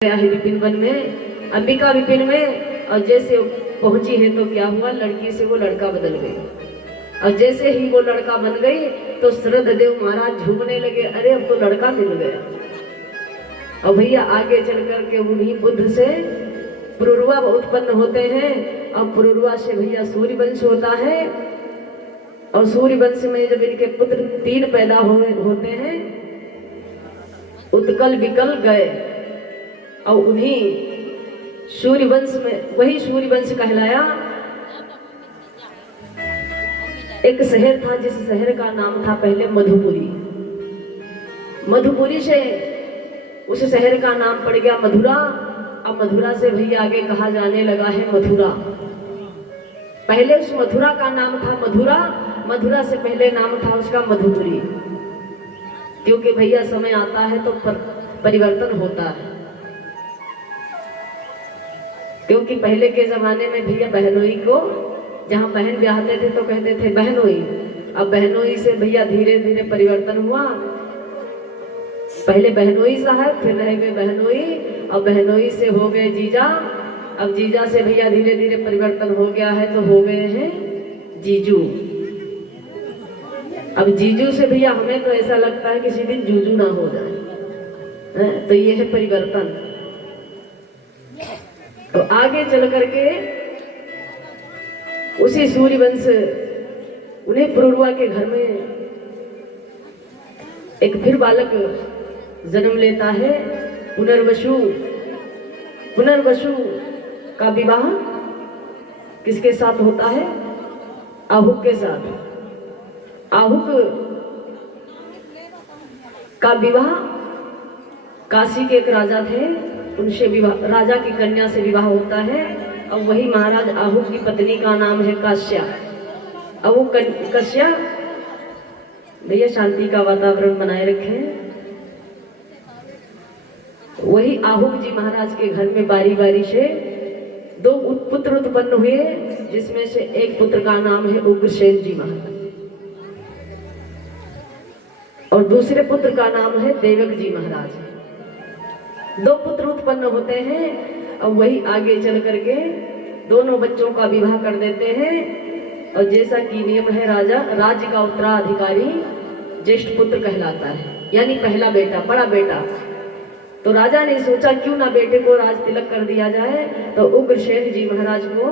गया है विपिन वन में, अंबिका विपिन में। और जैसे पहुंची है तो क्या हुआ, लड़की से वो लड़का बदल गई। और जैसे ही वो लड़का बन गई तो श्रद्धदेव महाराज झूमने लगे, अरे अब तो लड़का मिल गया। और भैया आगे चल करके उन्हीं बुद्ध से पुरुरवा उत्पन्न होते हैं। और पुरुरवा से भैया सूर्य वंश होता है। और सूर्य वंश में जब इनके पुत्र 3 पैदा होते हैं, उत्कल विकल गए। और उन्हीं सूर्यवंश में, वही सूर्यवंश कहलाया। एक शहर था जिस शहर का नाम था पहले मधुपुरी। मधुपुरी से उस शहर का नाम पड़ गया मधुरा। अब मधुरा से भैया आगे कहा जाने लगा है मथुरा। पहले उस मथुरा का नाम था मधुरा, मधुरा से पहले नाम था उसका मधुपुरी। क्योंकि भैया समय आता है तो परिवर्तन होता है। क्योंकि पहले के जमाने में भैया बहनोई को जहाँ बहन ब्याहते थे तो कहते थे बहनोई। अब बहनोई से भैया धीरे धीरे परिवर्तन हुआ। पहले बहनोई साहब, फिर रह गए बहनोई, और बहनोई से हो गए जीजा। अब जीजा से भैया धीरे धीरे परिवर्तन हो गया है तो हो गए हैं जीजू। अब जीजू से भैया हमें तो ऐसा लगता है किसी दिन जूजू ना हो जाए। तो ये है परिवर्तन। तो आगे चल करके उसी सूर्यवंश उन्हें पुरुरवा के घर में एक फिर बालक जन्म लेता है। पुनर्वसु। पुनर्वसु का विवाह किसके साथ होता है? आहुक के साथ। आहुक का विवाह काशी के एक राजा थे, उनसे विवाह, राजा की कन्या से विवाह होता है। और वही महाराज आहुक की पत्नी का नाम है काश्या। अब वो काश्या, भैया शांति का वातावरण बनाए रखें। वही आहुक जी महाराज के घर में बारी बारी से 2 पुत्र उत्पन्न हुए, जिसमें से एक पुत्र का नाम है उग्रसेन जी महाराज और दूसरे पुत्र का नाम है देवक जी महाराज। 2 पुत्र उत्पन्न होते हैं। और वही आगे चल करके दोनों बच्चों का विवाह कर देते हैं। और जैसा कि नियम है, राजा राज्य का उत्तराधिकारी ज्येष्ठ पुत्र कहलाता है, यानी पहला बेटा, बड़ा बेटा। तो राजा ने सोचा क्यों ना बेटे को राज तिलक कर दिया जाए। तो उग्रसेन जी महाराज को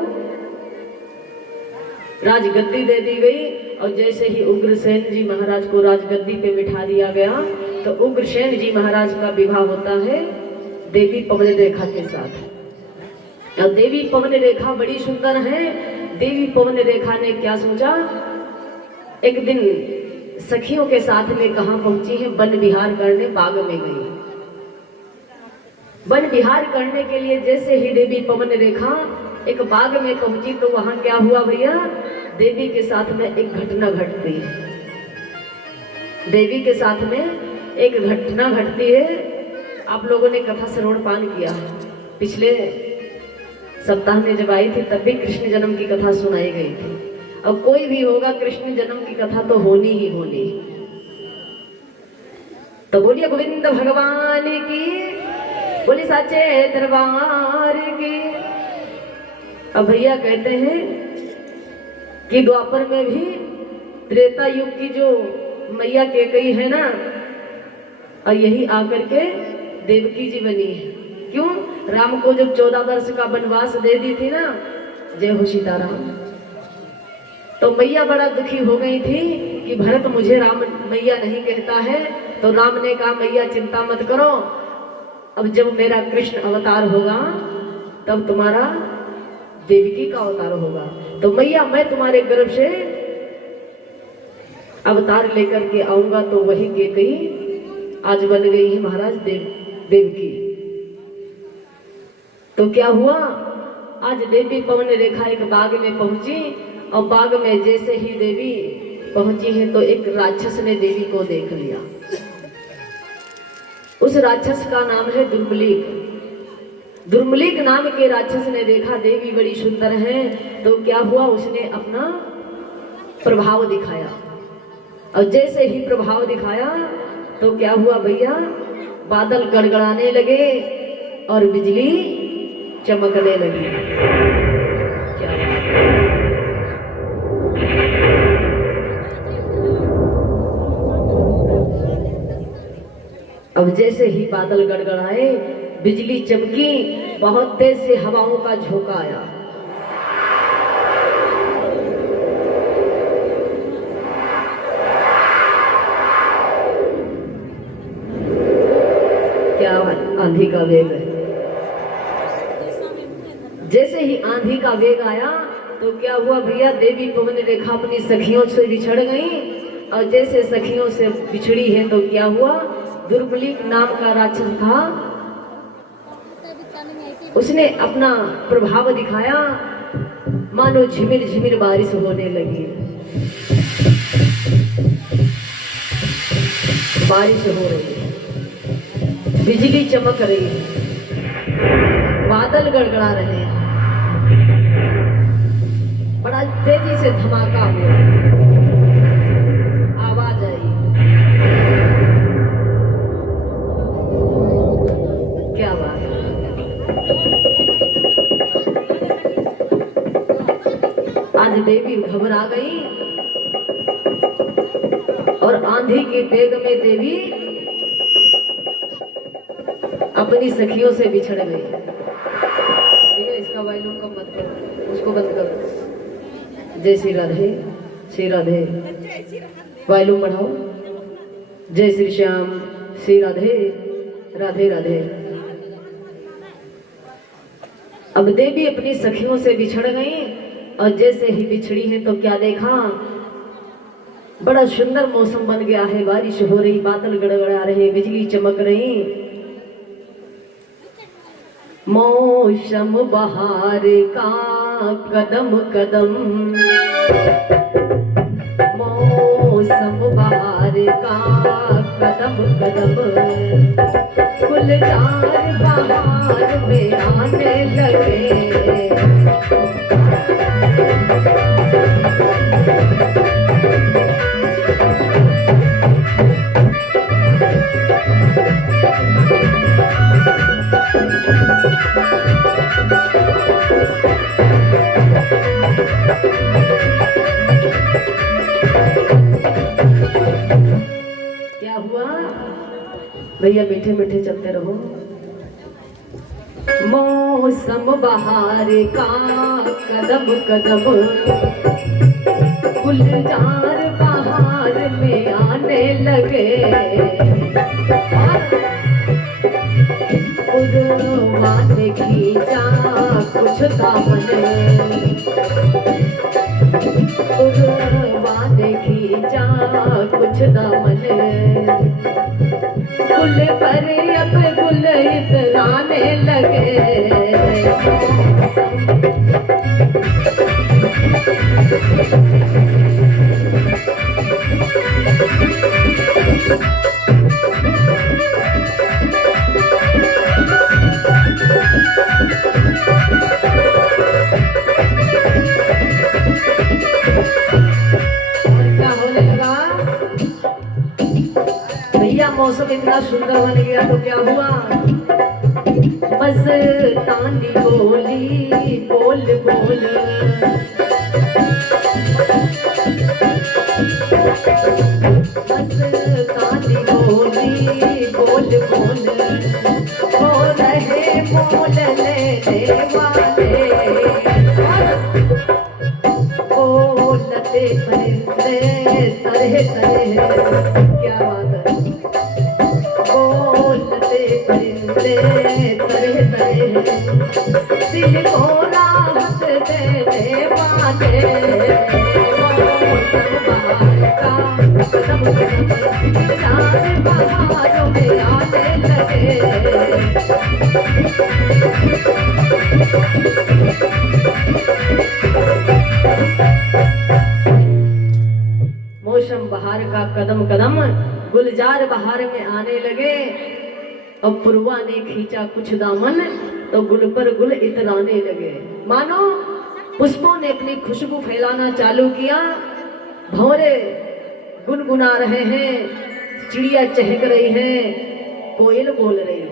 राजगद्दी दे दी गई। और जैसे ही उग्रसेन जी महाराज को राजगद्दी पे बिठा दिया गया तो उग्रसेन जी महाराज का विवाह होता है देवी पवन रेखा के साथ। और देवी पवन रेखा बड़ी सुंदर है। देवी पवन रेखा ने क्या सोचा, एक दिन सखियों के साथ में कहाँ पहुंची है, वन विहार करने बाग में गई। वन विहार करने के लिए जैसे ही देवी पवन रेखा एक बाग में पहुंची तो वहां क्या हुआ भैया, देवी के साथ में एक घटना घटती है। देवी के साथ में एक घटना घटती है। आप लोगों ने कथा श्रवण पान किया है, पिछले सप्ताह में जब आई थी तब भी कृष्ण जन्म की कथा सुनाई गई थी। अब कोई भी होगा कृष्ण जन्म की कथा तो होनी ही होनी। तो बोलिए गोविंद भगवान की, बोलिए साचे दरबार की। अब भैया कहते हैं कि द्वापर में भी त्रेता युग की जो मैया केकई है ना, और यही आकर के देवकी जी बनी है। क्यों? राम को जब 14 वर्ष का वनवास दे दी थी ना, जय हो सीताराम, तो मैया बड़ा दुखी हो गई थी कि भरत मुझे राम मैया नहीं कहता है। तो राम ने कहा मैया चिंता मत करो, अब जब मेरा कृष्ण अवतार होगा तब तुम्हारा देवकी का अवतार होगा। तो मैया मैं तुम्हारे गर्भ से अवतार लेकर के आऊंगा। तो वही केकई आज बन गई है महाराज देवकी। तो क्या हुआ, आज देवी पवन रेखा एक बाग में पहुंची। और बाग में जैसे ही देवी पहुंची है तो एक राक्षस ने देवी को देख लिया। उस राक्षस का नाम है दुर्मलिक। दुर्मलिक नाम के राक्षस ने देखा देवी बड़ी सुंदर है, तो क्या हुआ, उसने अपना प्रभाव दिखाया। और जैसे ही प्रभाव दिखाया तो क्या हुआ भैया, बादल गड़गड़ाने लगे, और बिजली चमकने लगी। क्या बात है। अब जैसे ही बादल गड़गड़ाए, बिजली चमकी, बहुत तेज से हवाओं का झोंका आया। क्या आंधी का वेग है। जैसे ही आंधी का वेग आया तो क्या हुआ भैया, देवी पवन रेखा अपनी सखियों से बिछड़ गई। और जैसे सखियों से बिछड़ी है तो क्या हुआ, दुर्बलीक नाम का राक्षस था, उसने अपना प्रभाव दिखाया। मानो झिमिर झिमिर बारिश होने लगी, बारिश हो रही है, बिजली चमक रही है, बादल गड़गड़ा रहे हैं, बड़ा तेजी से धमाका हुआ, आवाज आई। क्या बात है। आज देवी घबरा गई और आंधी के वेग में देवी अपनी सखियों से बिछड़ गई। भैया इसका वॉल्यूम कम मत करो, उसको बंद करो। जय श्री राधे, श्री राधे, वॉल्यूम बढ़ाओ। जय श्री श्याम, श्री राधे, राधे राधे। अब देवी अपनी सखियों से बिछड़ गई और जैसे ही बिछड़ी है तो क्या देखा, बड़ा सुंदर मौसम बन गया है, बारिश हो रही, बादल गड़गड़ा रहे, बिजली चमक रही। मौसम बहार का कदम कदम, मौसम बहार का कदम कदम, गुलजार बहार में आने लगे। क्या हुआ भैया, मीठे मीठे चलते रहो। मौसम बहार का कदम कदम, गुलजार बहार में आने लगे। उड़वा ने खींचा कुछ दामन, उड़वा ने खींचा कुछ दामन, गुल पर अब गुल इतराने लगे। मौसम इतना सुंदर बन गया तो क्या हुआ, मस्तानी बोली बोल बोल, मस्तानी बोली बोल बोल, हो रहे मोल लेने वाले, बोलते परिंदे तरह तरह। क्या बात है, बोलते परिंदे तरह तरह, दिल को राहत देने वाले। मौसम बहार का कदम कदम, चांद बहारों में आने लगे। मौसम बहार का कदम कदम, गुलजार बहार में आने लगे। और पुरवा ने खींचा कुछ दामन, तो गुल पर गुल इतराने लगे। मानो पुष्पों ने अपनी खुशबू फैलाना चालू किया। भंवरे गुनगुना रहे हैं, चिड़िया चहक रही है, कोयल बोल रही है।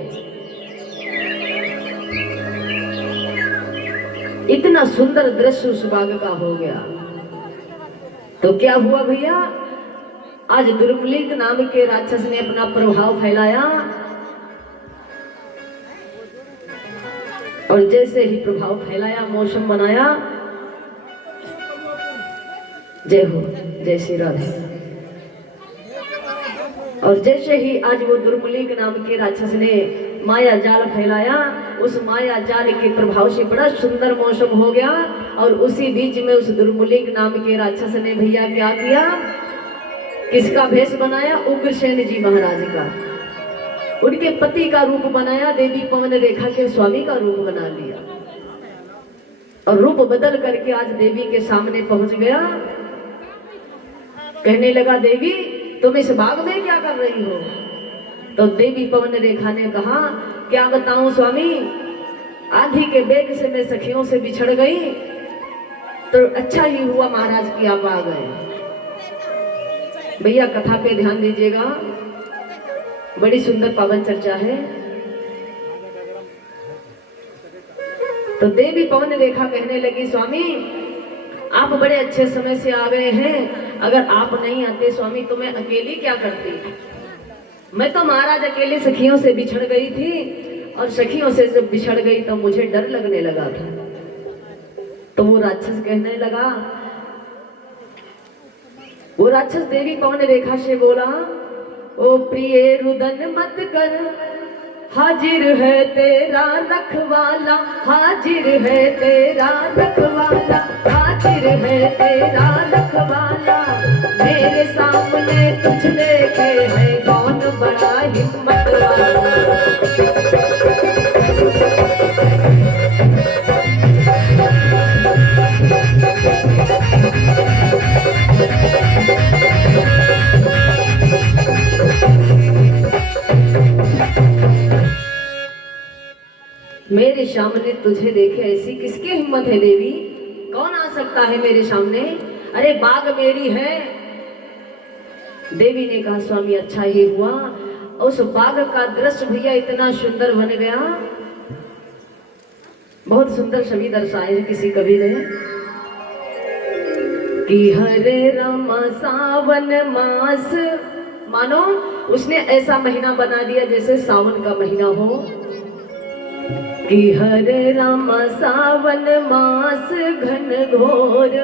इतना सुंदर दृश्य उस बाग का हो गया। तो क्या हुआ भैया, आज दुर्मुलिक नाम के राक्षस ने अपना प्रभाव फैलाया और जैसे ही प्रभाव फैलाया, मौसम बनाया। जय हो, जय श्री राधे। और जैसे ही आज वो दुर्मुलिक नाम के राक्षस ने माया जाल फैलाया, उस माया जाल के प्रभाव से बड़ा सुंदर मौसम हो गया। और उसी बीच में उस दुर्मुलिक नाम के राक्षस ने भैया क्या किया, किसका भेष बनाया, उग्रसेन जी महाराज का, उनके पति का रूप बनाया, देवी पवन रेखा के स्वामी का रूप बना लिया और रूप बदल करके आज देवी के सामने पहुंच गया। कहने लगा, देवी तुम इस बाग में क्या कर रही हो? तो देवी पवन रेखा ने कहा, क्या बताऊं स्वामी, आंधी के बेग से मैं सखियों से बिछड़ गई, तो अच्छा ही हुआ महाराज कि आप आ गए। भैया कथा पे ध्यान दीजिएगा, बड़ी सुंदर पावन चर्चा है। तो देवी पवन रेखा कहने लगी, स्वामी आप बड़े अच्छे समय से आ गए हैं, अगर आप नहीं आते स्वामी तो मैं अकेली क्या करती। मैं तो महाराज अकेले सखियों से बिछड़ गई थी और सखियों से जब बिछड़ गई तो मुझे डर लगने लगा था। तो वो राक्षस कहने लगा, वो राक्षस देवी पवन रेखा से बोला, ओ प्रिय रुदन मत कर, हाजिर है तेरा रखवाला, हाजिर है तेरा रखवाला, हाजिर है तेरा रखवाला, मेरे सामने कुछ देखे है कौन बड़ा हिम्मत वाला। मेरे सामने तुझे देखे ऐसी किसकी हिम्मत है देवी, कौन आ सकता है मेरे सामने, अरे बाग मेरी है। देवी ने कहा, स्वामी अच्छा ही हुआ, उस बाग का दृश्य भैया इतना सुंदर बन गया, बहुत सुंदर छवि दर्शाए है किसी कवि ने कि हरे रामा सावन मास, मानो उसने ऐसा महीना बना दिया जैसे सावन का महीना हो कि हरे रामा सावन मास घन घोर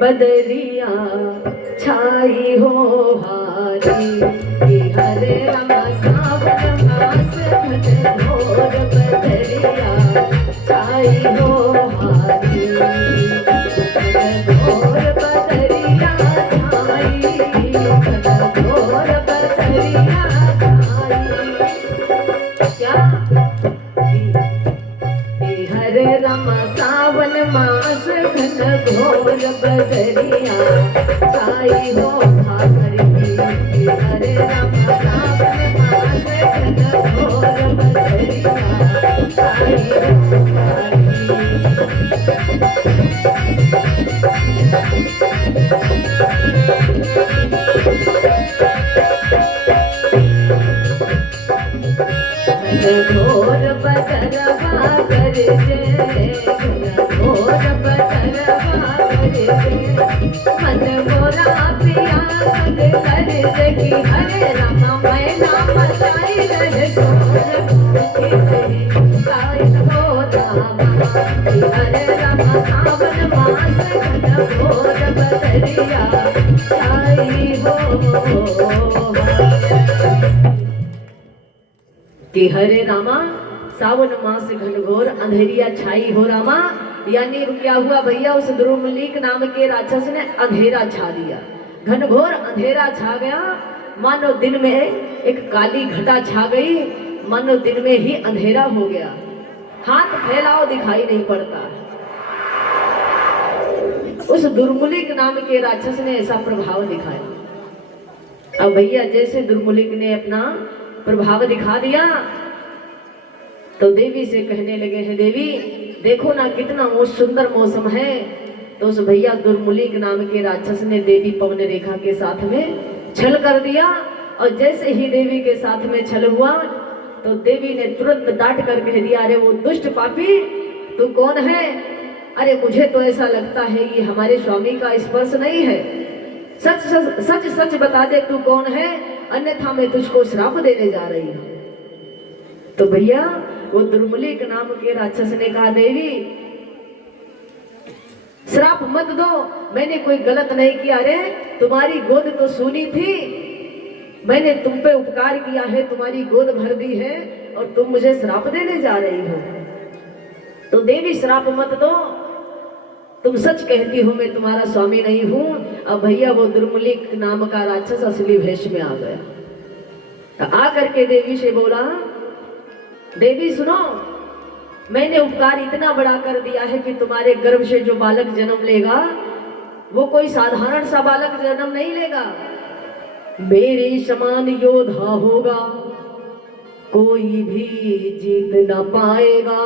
बदरिया छाई हो हारी, कि हरे रामा सावन मास घन घोर बदरिया छाई हो हारी, घोर बदरिया छाई, घोर बदरिया छाई। क्या हरे रामा सावन मास घन घोर बदरिया छाई हो हारी, हरे रामा सावन मास घन घोर बदरिया छाई हो हारी। घोर बदरवा कर जय, घोर बदरवा कर जय, मन मोरा पिया संग कर जय, कि हरे रामा मैं नाम बताई रहे सोर हो रामा, कि हरे रामा सावन मास घन घोर बदरिया छाई हो, कि हरे रामा सावन मास घनघोर अंधेरिया छाई हो रामा। यानी क्या हुआ भैया, उस दुर्मुलिक नाम के राक्षस ने अंधेरा छा दिया, घनघोर अंधेरा छा गया, मानो दिन में एक काली घटा छा गई, मानो दिन में ही अंधेरा हो गया, हाथ फैलाओ दिखाई नहीं पड़ता। उस दुर्मुलिक नाम के राक्षस ने ऐसा प्रभाव दिखाया। अब भैया जैसे दुर्मुलिक ने अपना प्रभाव दिखा दिया तो देवी से कहने लगे हैं, देवी देखो ना कितना सुंदर मौसम है। तो उस भैया दुर्मुलिक नाम के राक्षस ने देवी पवन रेखा के साथ में छल कर दिया, और जैसे ही देवी के साथ में छल हुआ तो देवी ने तुरंत डांट कर कह दिया, अरे वो दुष्ट पापी तू कौन है? अरे मुझे तो ऐसा लगता है ये हमारे स्वामी का स्पर्श नहीं है। सच सच सच सच बता दे तू कौन है, अन्यथा मैं तुझको श्राप देने जा रही हूँ। तो भैया वो दुर्मुलिक नाम के राक्षस ने कहा, देवी श्राप मत दो, मैंने कोई गलत नहीं किया रे, तुम्हारी गोद तो सूनी थी, मैंने तुम पे उपकार किया है, तुम्हारी गोद भर दी है और तुम मुझे श्राप देने जा रही हो। तो देवी श्राप मत दो, तुम सच कहती हो मैं तुम्हारा स्वामी नहीं हूं। अब भैया वो दुर्मुलिक नाम का राक्षस असली वेश में आ गया। तो आ करके देवी से बोला, देवी सुनो, मैंने उपकार इतना बड़ा कर दिया है कि तुम्हारे गर्भ से जो बालक जन्म लेगा वो कोई साधारण सा बालक जन्म नहीं लेगा, मेरे समान योद्धा होगा, कोई भी जीत न पाएगा।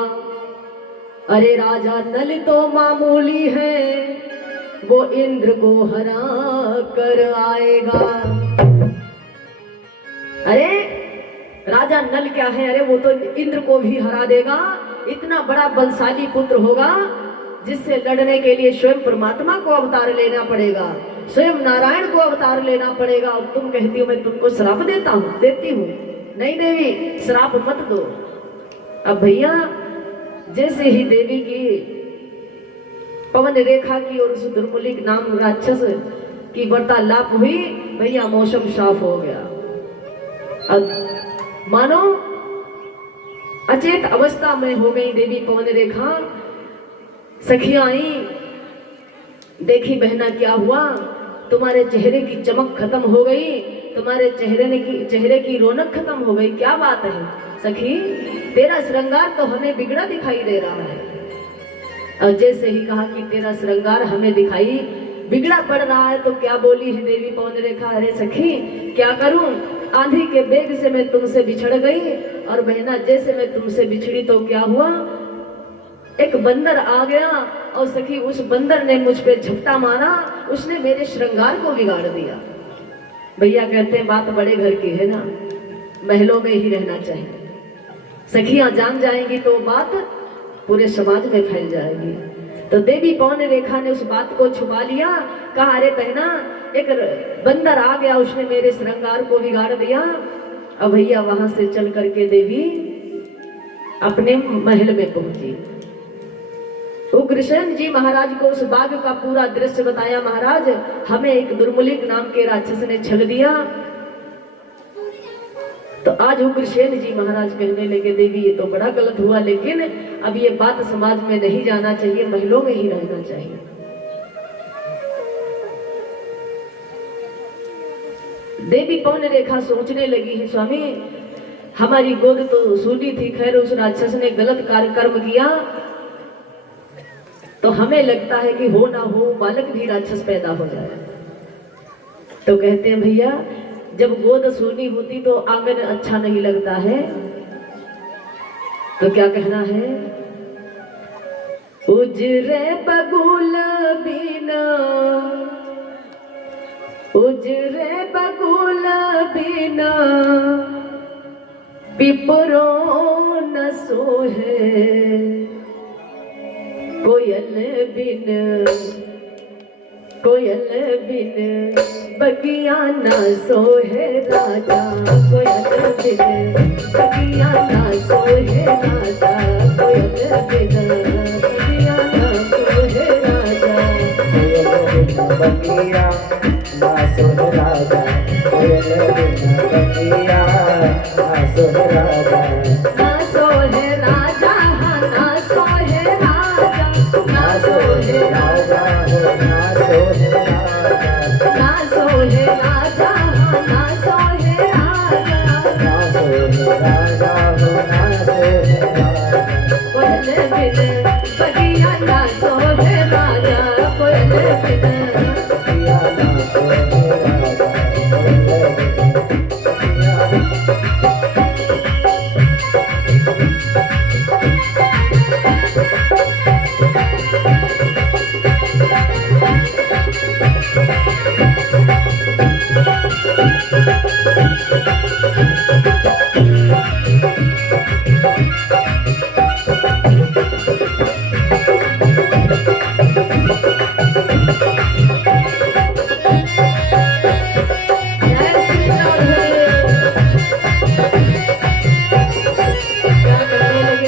अरे राजा नल तो मामूली है, वो इंद्र को हरा कर आएगा। अरे राजा नल क्या है? अरे वो तो इंद्र को भी हरा देगा, इतना बड़ा बलशाली पुत्र होगा जिससे लड़ने के लिए स्वयं परमात्मा को अवतार लेना पड़ेगा, स्वयं नारायण को अवतार लेना पड़ेगा। और तुम कहती हो मैं तुमको श्राप देती हूँ। नहीं देवी, श्राप मत दो। अब भैया जैसे ही देवी की पवन रेखा की और उस दुर्मुलिक नाम राक्षस की वार्तालाप हुई, भैया मौसम साफ हो गया। अब मानो अचेत अवस्था में हो गई देवी पवन रेखा। सखियां आई, देखी बहना क्या हुआ, तुम्हारे चेहरे की चमक खत्म हो गई, तुम्हारे चेहरे की रौनक खत्म हो गई, क्या बात है सखी? तेरा श्रृंगार तो हमें बिगड़ा दिखाई दे रहा है। और जैसे ही कहा कि तेरा श्रृंगार हमें दिखाई बिगड़ा पड़ रहा है, तो क्या बोली है देवी पवन रेखा, अरे सखी क्या करूं, आंधी के बेग से मैं तुमसे बिछड़ गई। और बहना जैसे मैं तुमसे बिछड़ी तो क्या हुआ, एक बंदर आ गया और सखी उस बंदर ने मुझ पे झपटा मारा, उसने मेरे श्रृंगार को बिगाड़ दिया। भैया कहते हैं बात बड़े घर की है ना, महलों में ही रहना चाहिए। सखियां जान जाएंगी तो बात पूरे समाज में फैल जाएगी। तो देवी पवन रेखा ने उस बात को छुपा लिया, कहा अरे बहना एक बंदर आ गया, उसने मेरे श्रृंगार को बिगाड़ दिया। अब भैया वहां से चल करके देवी अपने महल में पहुंची। उग्रसेन जी महाराज को उस बाग का पूरा दृश्य बताया, महाराज हमें एक दुर्मुलिक नाम के राक्षस ने छल दिया। तो आज उग्रसेन जी महाराज कहने लगे, देवी ये तो बड़ा गलत हुआ, लेकिन अब ये बात समाज में नहीं जाना चाहिए, महलों में ही रहना चाहिए। देवी पवन रेखा सोचने लगी है, स्वामी हमारी गोद तो सूनी थी, खैर उस राक्षस ने गलत कर्म किया, तो हमें लगता है कि हो ना हो बालक भी राक्षस पैदा हो जाए। तो कहते हैं भैया जब गोद सूनी होती तो आंगन अच्छा नहीं लगता है, तो क्या कहना है, उजरे बगुल बिना, उजरे बगुल बिना पिपरो न सोहे, कोयल बिन, कोयल बिन बगिया न सोहे राजा, कोयल बिन बगिया न सोहे राजा, कोयल बिन बगिया न सोहे राजा, बगिया ना सोहे राजा, कोयल बिन बगिया ना सोहे राजा, ना सोहे राजा ना सोहे राजा, ना सोहे राजा ना सोहे राजा, ना सोहे राजा ना सोहे राजा, ना सोहे राजा ना सोहे राजा, कोयल बिन बगिया ना सोहे राजा, कोयल बिन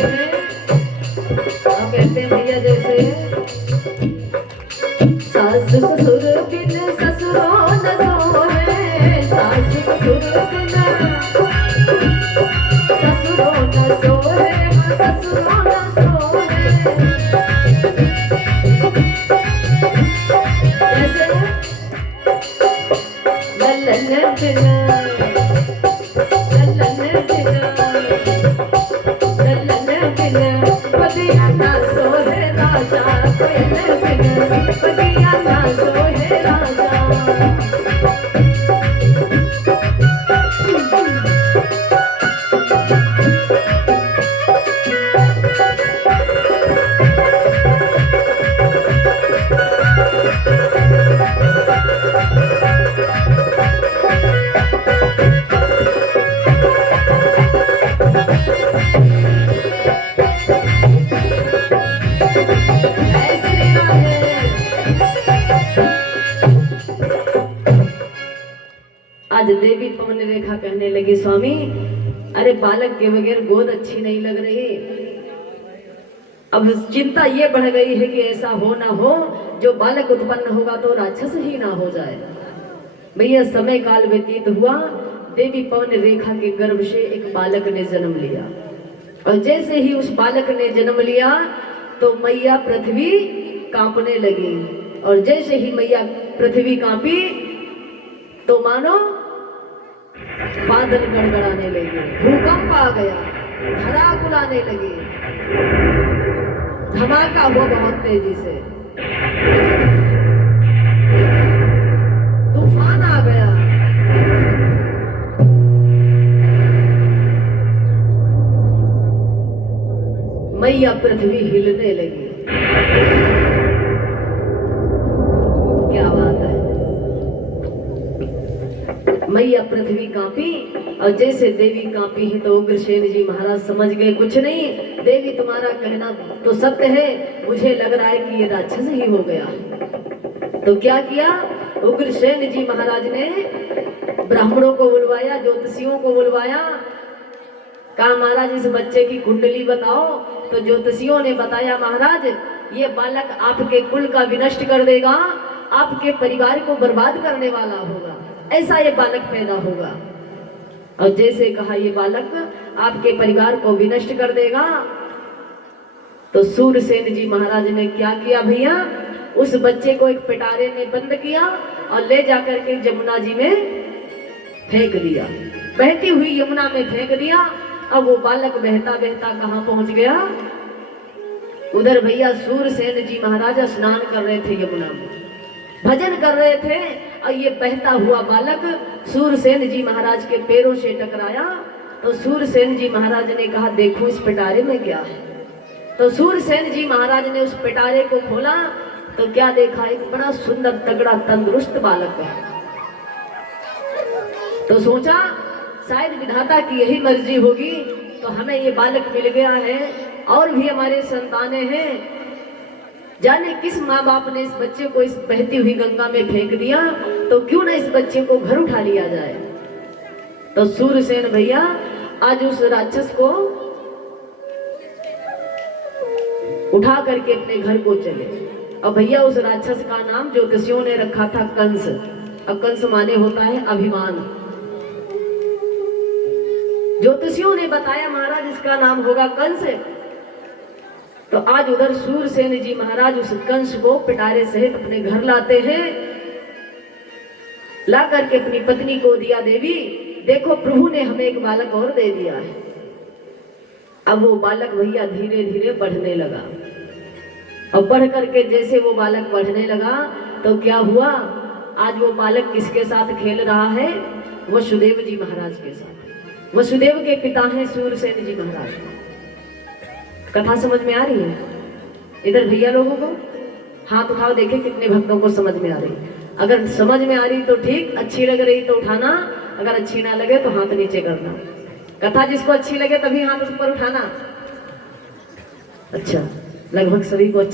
हैं और कहते हैं भैया जैसे सास ससुर बिन ससुरो न सोहे, सास ससुर बिन ससुरो न सोहे, ससुरो न सोहे। जैसे ललन बिना पतिया ना सोहे राजा, कोयल बिन पतिया ना सोहे राजा। आज देवी पवन रेखा कहने लगी स्वामी अरे बालक के बगैर गोद अच्छी नहीं लग रही। अब चिंता ये बढ़ गई है कि ऐसा हो ना हो जो बालक उत्पन्न होगा तो राक्षस ही ना हो जाए। भैया समय काल व्यतीत हुआ, देवी पवन रेखा के गर्भ से एक बालक ने जन्म लिया और जैसे ही उस बालक ने जन्म लिया तो मैया पृथ्वी कांपने लगी और जैसे ही मैया पृथ्वी कांपी तो मानो बादल गड़गड़ाने लगे, भूकंप आ गया, धड़ाक आने लगे, धमाका हुआ बहुत तेजी से, तूफान आ गया। मैया पृथ्वी हिलने लगी। क्या बात है। मैया पृथ्वी कांपी और जैसे देवी कांपी है तो उग्रसेन जी महाराज समझ गए कुछ नहीं, देवी तुम्हारा कहना तो सत्य है, मुझे लग रहा है कि ये राक्षस ही हो गया। तो क्या किया, उग्रसेन जी महाराज ने ब्राह्मणों को बुलवाया, ज्योतिषियों को बुलवाया, कहा महाराज इस बच्चे की कुंडली बताओ। तो ज्योतिषियों ने बताया महाराज ये बालक आपके कुल का विनष्ट कर देगा, आपके परिवार को बर्बाद करने वाला होगा, ऐसा ये बालक पैदा होगा। और जैसे कहा ये बालक आपके परिवार को विनष्ट कर देगा तो सूरसेन जी महाराज ने क्या किया भैया, उस बच्चे को एक पिटारे में बंद किया और ले जाकर के यमुना जी में फेंक दिया, बहती हुई यमुना में फेंक दिया। अब वो बालक बहता बहता कहाँ पहुंच गया, उधर भैया सूरसेन जी महाराज स्नान कर रहे थे यमुना में, भजन कर रहे थे और ये बहता हुआ बालक सूरसेन जी महाराज के पैरों से टकराया। तो सूरसेन जी महाराज ने कहा देखो इस पिटारे में क्या है। तो सूरसेन जी महाराज ने उस पिटारे को खोला तो क्या देखा, एक बड़ा सुंदर तगड़ा तंदुरुस्त बालक है। तो सोचा शायद विधाता की यही मर्जी होगी तो हमें ये बालक मिल गया है, और भी हमारे संतानें हैं, जाने किस माँ बाप ने इस बच्चे को इस बहती हुई गंगा में फेंक दिया, तो क्यों ना इस बच्चे को घर उठा लिया जाए। तो सूरसेन भैया आज उस राक्षस को उठा करके अपने घर को चले। और भैया उस राक्षस का नाम ज्योतिषियों ने रखा था कंस। अब कंस माने होता है अभिमान। ज्योतिषियों ने बताया महाराज इसका नाम होगा कंस। तो आज उधर सूरसेन जी महाराज उस कंस को पिटारे सहित अपने घर लाते हैं, ला करके अपनी पत्नी को दिया, देवी देखो प्रभु ने हमें एक बालक और दे दिया है। अब वो बालक भैया धीरे धीरे बढ़ने लगा और बढ़ करके जैसे वो बालक बढ़ने लगा तो क्या हुआ, आज वो बालक किसके साथ खेल रहा है, वसुदेव जी महाराज के साथ। वसुदेव के पिता हैं सूरसेन जी महाराज। कथा समझ में आ रही है? इधर भैया लोगों को हाथ उठाओ, देखे कितने भक्तों को समझ में आ रही। अगर समझ में आ रही तो ठीक, अच्छी लग रही तो उठाना, अगर अच्छी ना लगे तो हाथ नीचे करना। कथा जिसको अच्छी लगे तभी हाथ ऊपर उठाना। अच्छा, लगभग सभी को अच्छी